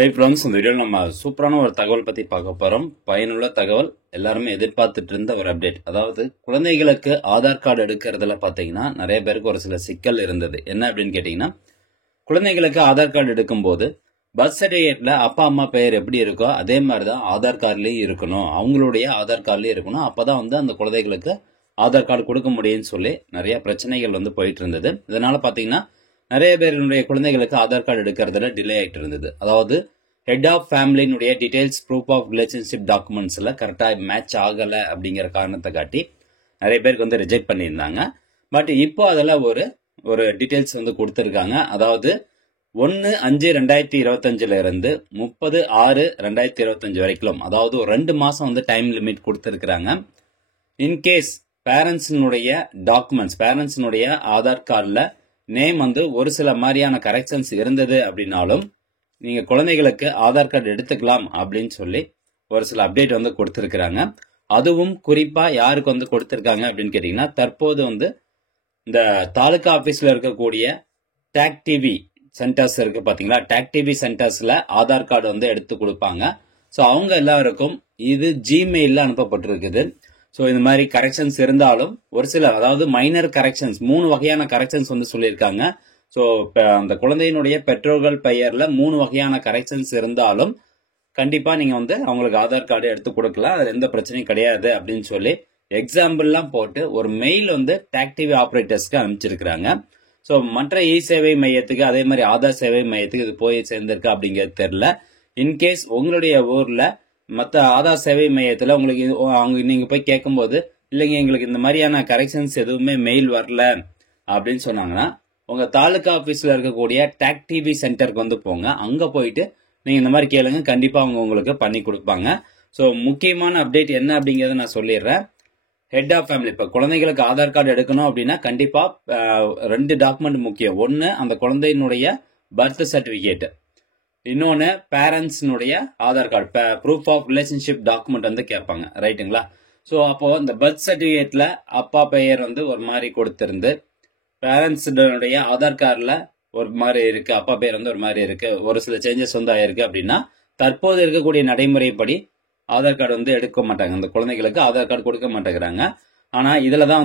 Hi friends, இந்த வீடியோவில் நம்ம சூப்பரான ஒரு தகவல் பற்றி பார்க்க போகிறோம். பயனுள்ள தகவல், எல்லாருமே எதிர்பார்த்துட்டு இருந்த ஒரு அப்டேட். அதாவது குழந்தைகளுக்கு ஆதார் கார்டு எடுக்கிறதுல பார்த்தீங்கன்னா நிறைய பேருக்கு ஒரு சில சிக்கல் இருந்தது. என்ன அப்படின்னு கேட்டிங்கன்னா, குழந்தைகளுக்கு ஆதார் கார்டு எடுக்கும்போது பர்த் சர்டிஃபிகேட்டில் அப்பா அம்மா பெயர் எப்படி இருக்கோ அதே மாதிரி தான் ஆதார் கார்டுலேயும் இருக்கணும், அவங்களுடைய ஆதார் கார்டுலேயும் இருக்கணும். அப்போ தான் அந்த குழந்தைகளுக்கு ஆதார் கார்டு கொடுக்க முடியும்னு சொல்லி நிறைய பிரச்சனைகள் போயிட்டு இருந்தது. இதனால் பார்த்தீங்கன்னா நிறைய பேருடைய குழந்தைகளுக்கு ஆதார் கார்டு எடுக்கிறதுல டிலே ஆகிட்டு இருந்தது. அதாவது ஹெட் ஆஃப் ஃபேமிலினுடைய டீடைல்ஸ் ப்ரூஃப் ஆஃப் ரிலேஷன்ஷிப் டாக்குமெண்ட்ஸில் கரெக்டாக மேட்ச் ஆகலை அப்படிங்கிற காரணத்தை காட்டி நிறைய பேருக்கு ரிஜெக்ட் பண்ணியிருந்தாங்க. பட் இப்போ அதில் ஒரு டீடைல்ஸ் கொடுத்துருக்காங்க. அதாவது 1/5/2025 இருந்து 30/6/2025 வரைக்கும், அதாவது ஒரு 2 மாதம் டைம் லிமிட் கொடுத்துருக்குறாங்க. இன்கேஸ் பேரண்ட்ஸினுடைய டாக்குமெண்ட்ஸ், பேரண்ட்ஸினுடைய ஆதார் கார்டில் நேம் ஒரு சில மாதிரியான கரெக்ஷன்ஸ் இருந்தது அப்படின்னாலும் நீங்கள் குழந்தைகளுக்கு ஆதார் கார்டு எடுத்துக்கலாம் அப்படின்னு சொல்லி ஒரு சில அப்டேட் கொடுத்துருக்குறாங்க. அதுவும் குறிப்பாக யாருக்கு கொடுத்துருக்காங்க அப்படின்னு கேட்டிங்கன்னா, தற்போது இந்த தாலுகா ஆஃபீஸில் இருக்கக்கூடிய டேக் டிவி சென்டர்ஸ் இருக்குது பார்த்தீங்களா, டேக் டிவி சென்டர்ஸில் ஆதார் கார்டு எடுத்து கொடுப்பாங்க. ஸோ அவங்க எல்லாருக்கும் இது ஜிமெயிலில் அனுப்பப்பட்டிருக்குது. ஸோ இந்த மாதிரி கரெக்ஷன்ஸ் இருந்தாலும் ஒரு சில, அதாவது மைனர் கரெக்ஷன்ஸ், 3 வகையான கரெக்ஷன்ஸ் சொல்லியிருக்காங்க. ஸோ அந்த குழந்தையினுடைய பெற்றோர்கள் பெயரில் 3 வகையான கரெக்ஷன்ஸ் இருந்தாலும் கண்டிப்பாக நீங்கள் அவங்களுக்கு ஆதார் கார்டு எடுத்து கொடுக்கலாம், அது எந்த பிரச்சனையும் கிடையாது அப்படின்னு சொல்லி எக்ஸாம்பிள்லாம் போட்டு ஒரு மெயில் டேக் டிவி ஆப்ரேட்டர்ஸ்க்கு அனுப்பிச்சிருக்கிறாங்க. ஸோ மற்ற இ சேவை மையத்துக்கு அதே மாதிரி ஆதார் சேவை மையத்துக்கு இது போய் சேர்ந்திருக்கு அப்படிங்கிறது தெரியல. இன்கேஸ் உங்களுடைய ஊரில் மற்ற ஆதார் சேவை மையத்தில் உங்களுக்கு அவங்க நீங்கள் போய் கேட்கும்போது, இல்லைங்க எங்களுக்கு இந்த மாதிரியான கரெக்ஷன்ஸ் எதுவுமே மெயில் வரல அப்படின்னு சொன்னாங்கன்னா, உங்கள் தாலுகா ஆஃபீஸில் இருக்கக்கூடிய டேக் டிவி சென்டருக்கு போங்க. அங்கே போயிட்டு நீங்கள் இந்த மாதிரி கேளுங்க, கண்டிப்பாக அவங்க உங்களுக்கு பண்ணி கொடுப்பாங்க. ஸோ முக்கியமான அப்டேட் என்ன அப்படிங்கிறத நான் சொல்லிடுறேன். ஹெட் ஆஃப் ஃபேமிலி, இப்போ குழந்தைகளுக்கு ஆதார் கார்டு எடுக்கணும் அப்படின்னா கண்டிப்பாக 2 டாக்குமெண்ட் முக்கியம். ஒன்று அந்த குழந்தையினுடைய பர்த் சர்டிஃபிகேட், இன்னொன்று பேரண்ட்ஸினுடைய Aadhaar card, proof of relationship document கேட்பாங்க, ரைட்டுங்களா? ஸோ அப்போது இந்த பர்த் சர்டிஃபிகேட்டில் அப்பா பெயர் ஒரு மாதிரி கொடுத்துருந்து, பேரண்ட்ஸுடைய ஆதார் கார்டில் ஒரு மாதிரி இருக்குது, அப்பா பேர் ஒரு மாதிரி இருக்குது, ஒரு சில சேஞ்சஸ் ஆயிருக்கு அப்படின்னா தற்போது இருக்கக்கூடிய நடைமுறைப்படி ஆதார் கார்டு எடுக்க மாட்டாங்க, அந்த குழந்தைகளுக்கு ஆதார் கார்டு கொடுக்க மாட்டேங்கிறாங்க. ஆனால் இதில் தான்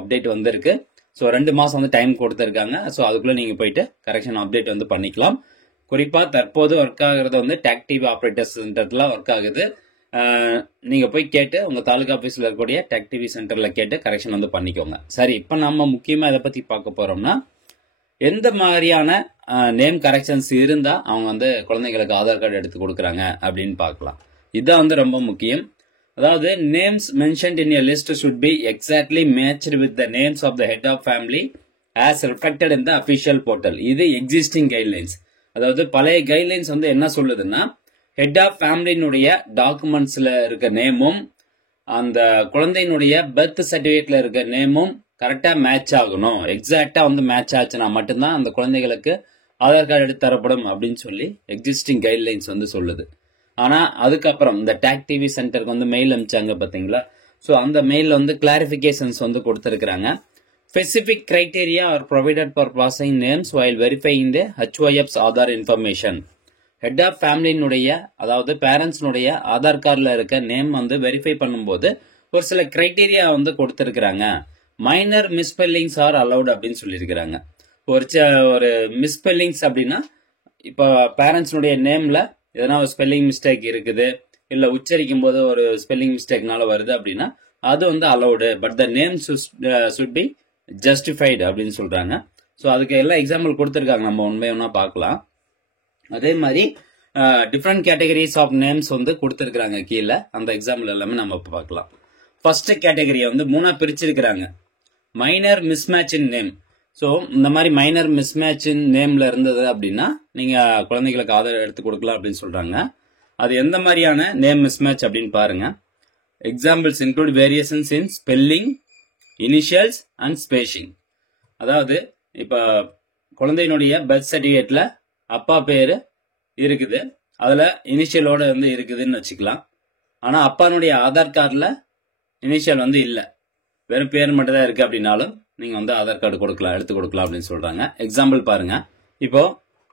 அப்டேட் வந்திருக்கு. ஸோ 2 மாதம் டைம் கொடுத்துருக்காங்க. ஸோ அதுக்குள்ளே நீங்கள் போயிட்டு கரெக்ஷன் அப்டேட் பண்ணிக்கலாம். குறிப்பாக தற்போது ஒர்க் ஆகுறது டேக் டிவி ஆப்ரேட்டர்ஸ் சென்டர்ல ஒர்க் ஆகுது. நீங்கள் போய் கேட்டு உங்கள் தாலுகா ஆஃபீஸில் இருக்கக்கூடிய டேக் டிவி சென்டரில் கேட்டு கரெக்ஷன் பண்ணிக்கோங்க. சரி, இப்போ நம்ம முக்கியமாக இதை பற்றி பார்க்க போகிறோம்னா, எந்த மாதிரியான நேம் கரெக்ஷன்ஸ் இருந்தால் அவங்க குழந்தைங்களுக்கு ஆதார் கார்டு எடுத்து கொடுக்குறாங்க அப்படின்னு பார்க்கலாம். இதுதான் ரொம்ப முக்கியம். அதாவது names mentioned in a list should be exactly matched with the names of the head of family as reflected in the official portal. இது எக்ஸிஸ்டிங் கைட்லைன்ஸ். அதாவது பழைய கைட்லைன்ஸ் என்ன சொல்லுதுன்னா, ஹெட் ஆஃப் ஃபேமிலியினுடைய டாக்குமெண்ட்ஸ்ல இருக்க நேமும் அந்த குழந்தையினுடைய பர்த் சர்டிஃபிகேட்ல இருக்க நேமும் கரெக்டா மேட்ச் ஆகணும். எக்ஸாக்டா மேட்ச் ஆச்சுன்னா மட்டும்தான் அந்த குழந்தைகளுக்கு ஆதார் கார்டு எடுத்து தரப்படும் அப்படின்னு சொல்லி எக்ஸிஸ்டிங் கைட்லைன்ஸ் சொல்லுது. ஆனா அதுக்கப்புறம் இந்த டேக் டிவி சென்டருக்கு மெயில் அனுப்பிச்சாங்க பாத்தீங்களா, ஸோ அந்த மெயில் கிளாரிபிகேஷன்ஸ் கொடுத்துருக்காங்க. Specific criteria are provided for processing names while verifying the HOF's Aadhaar information. Head of ஃபேமிலியினுடைய, அதாவது பேரண்ட்ஸ்னுடைய ஆதார் கார்டில் இருக்க நேம் வெரிஃபை பண்ணும்போது ஒரு சில கிரைட்டீரியா கொடுத்துருக்குறாங்க. மைனர் மிஸ்பெல்லிங்ஸ் ஆர் அலவுட் அப்படின்னு சொல்லியிருக்கிறாங்க. ஒரு மிஸ்பெல்லிங்ஸ் அப்படின்னா, இப்போ பேரண்ட்ஸ்னுடைய நேமில் எதனா ஒரு ஸ்பெல்லிங் மிஸ்டேக் இருக்குது, இல்லை உச்சரிக்கும் போது ஒரு ஸ்பெல்லிங் மிஸ்டேக்னால வருது அப்படின்னா அது allowed. But the name should be justified அப்படின்னு சொல்றாங்க. ஸோ அதுக்கு எல்லாம் எக்ஸாம்பிள் கொடுத்துருக்காங்க, நம்ம ஒன்னா பார்க்கலாம். அதே மாதிரி டிஃப்ரெண்ட் கேட்டகரிஸ் ஆஃப் நேம்ஸ் கொடுத்துருக்காங்க கீழே. அந்த எக்ஸாம்பிள் எல்லாமே நம்ம பார்க்கலாம். ஃபர்ஸ்ட் கேட்டகரியை 3ஆ பிரிச்சிருக்கிறாங்க. Minor mismatch in name. So இந்த மாதிரி மைனர் மிஸ்மேட்ச் இன் நேம்ல இருந்தது அப்படின்னா நீங்க குழந்தைகளுக்கு ஆதார் எடுத்து கொடுக்கலாம் அப்படின்னு சொல்றாங்க. அது எந்த மாதிரியான நேம் மிஸ்மேட்ச் அப்படின்னு பாருங்க. Examples include variations in spelling, initials and spacing. அதாவது இப்போ குழந்தையினுடைய பர்த் சர்டிஃபிகேட்ல அப்பா பேரு இருக்குது, அதுல இனிஷியலோட இருக்குதுன்னு வச்சுக்கலாம். ஆனா அப்பானுடைய ஆதார் கார்டில் இனிஷியல் இல்லை, வெறும் பேர் மட்டும் தான் இருக்கு அப்படின்னாலும் நீங்க ஆதார் கார்டு கொடுக்கலாம், எடுத்து கொடுக்கலாம் அப்படின்னு சொல்றாங்க. எக்ஸாம்பிள் பாருங்க. இப்போ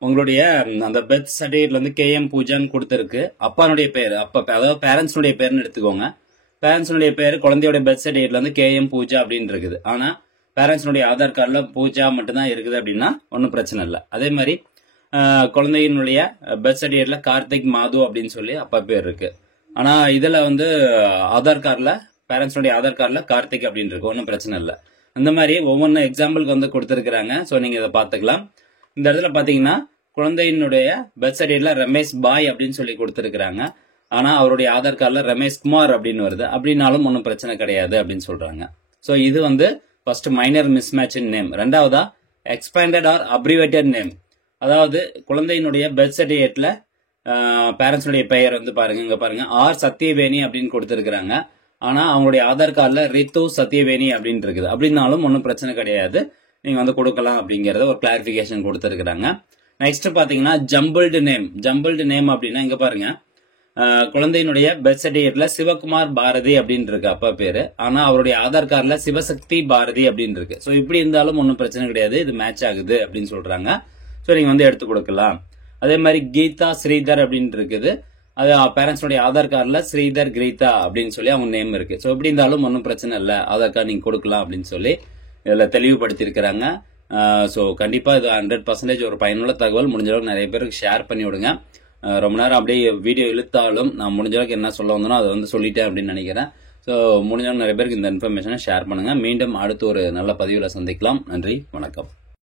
உங்களுடைய அந்த பெர்த் சர்டிஃபிகேட்ல வந்து KM பூஜான்னு கொடுத்துருக்கு. அப்பானுடைய பேர், அதாவது பேரண்ட்ஸ்னுடைய பேர்னு எடுத்துக்கோங்க. பேரண்ட்ஸ்னுடைய பேர் குழந்தையோட பெர்த் சர்டிஃபிகேட்ல வந்து KM பூஜா அப்படின்னு இருக்குது. ஆனா பேரண்ட்ஸ்னுடைய ஆதார் கார்டில் பூஜா மட்டும்தான் இருக்குது அப்படின்னா ஒன்றும் பிரச்சனை இல்லை. அதே மாதிரி குழந்தையினுடைய பெர்த் சர்டிஃபிகேட்ல கார்த்திக் மாது அப்படின்னு சொல்லி அப்பா பேர் இருக்கு. ஆனா இதுல வந்து ஆதார் கார்டில் பேரண்ட்ஸ்னுடைய ஆதார் கார்டில் கார்த்திக் அப்படின்னு இருக்கு. ஒன்றும் பிரச்சனை இல்லை. அந்த மாதிரி ஒவ்வொன்றும் எக்ஸாம்பிளுக்கு வந்து கொடுத்துருக்குறாங்க. ஸோ நீங்க இதை பார்த்துக்கலாம். இந்த இடத்துல பாத்தீங்கன்னா குழந்தையினுடைய பெர்த் சர்டிஃபிகேட்ல ரமேஷ் பாய் அப்படின்னு சொல்லி கொடுத்துருக்காங்க. ஆனா அவருடைய ஆதார் கார்டில் ரமேஷ் குமார் அப்படின்னு வருது. அப்படின்னாலும் ஒன்றும் பிரச்சனை கிடையாது அப்படின்னு சொல்றாங்க. ஸோ இது வந்து first minor mismatch in name. ரெண்டாவதா எக்ஸ்பேண்டட் ஆர் அப்ரிவேட்டட் நேம். அதாவது குழந்தையினுடைய பெர்த் சர்டிஃபிகேட்ல பேரண்ட்ஸுடைய பெயர் வந்து பாருங்க, இங்க பாருங்க ஆர் சத்யவேணி அப்படின்னு கொடுத்துருக்காங்க. ஆனா அவங்களுடைய ஆதார் கார்டில் ரித்து சத்யவேணி அப்படின்னு இருக்குது. அப்படின்னாலும் ஒன்றும் பிரச்சனை கிடையாது, நீங்க வந்து கொடுக்கலாம் அப்படிங்கறத ஒரு கிளாரிபிகேஷன் கொடுத்துருக்காங்க. நெக்ஸ்ட் பாத்தீங்கன்னா ஜம்பிள்டு நேம் அப்படின்னா இங்க பாருங்க குழந்தையினுடைய பெர்த் சர்டிஃபிகேட்ல சிவகுமார் பாரதி அப்படின்னு இருக்கு அப்பா பேரு. ஆனா அவருடைய ஆதார் கார்டுல சிவசக்தி பாரதி அப்படின்னு இருக்கு. ஸோ இப்படி இருந்தாலும் ஒன்றும் பிரச்சனை கிடையாது, இது மேட்ச் ஆகுது அப்படின்னு சொல்றாங்க. ஸோ நீங்க வந்து எடுத்து கொடுக்கலாம். அதே மாதிரி கீதா ஸ்ரீதர் அப்படின்னு இருக்குது. அது பேரண்ட்ஸோடைய ஆதார் கார்டுல ஸ்ரீதர் கீதா அப்படின்னு சொல்லி அவங்க நேம் இருக்கு. ஸோ எப்படி இருந்தாலும் ஒன்றும் பிரச்சனை இல்லை, ஆதார் கார்டு நீங்க கொடுக்கலாம் அப்படின்னு சொல்லி இதில் தெளிவுபடுத்தி இருக்கிறாங்க. ஸோ கண்டிப்பா இது 100% ஒரு பயனுள்ள தகவல். முடிஞ்ச அளவுக்கு நிறைய பேருக்கு ஷேர் பண்ணி விடுங்க. ரொம்ப நேரம் அப்படியே வீடியோ இழுத்தாலும் நான் முடிஞ்ச அளவுக்கு என்ன சொல்ல வந்தனோ அதை வந்து சொல்லிட்டேன் அப்படின்னு நினைக்கிறேன். ஸோ முடிஞ்ச அளவுக்கு நிறைய பேருக்கு இந்த இன்ஃபர்மேஷனை ஷேர் பண்ணுங்க. மீண்டும் அடுத்து ஒரு நல்ல பதிவில் சந்திக்கலாம். நன்றி, வணக்கம்.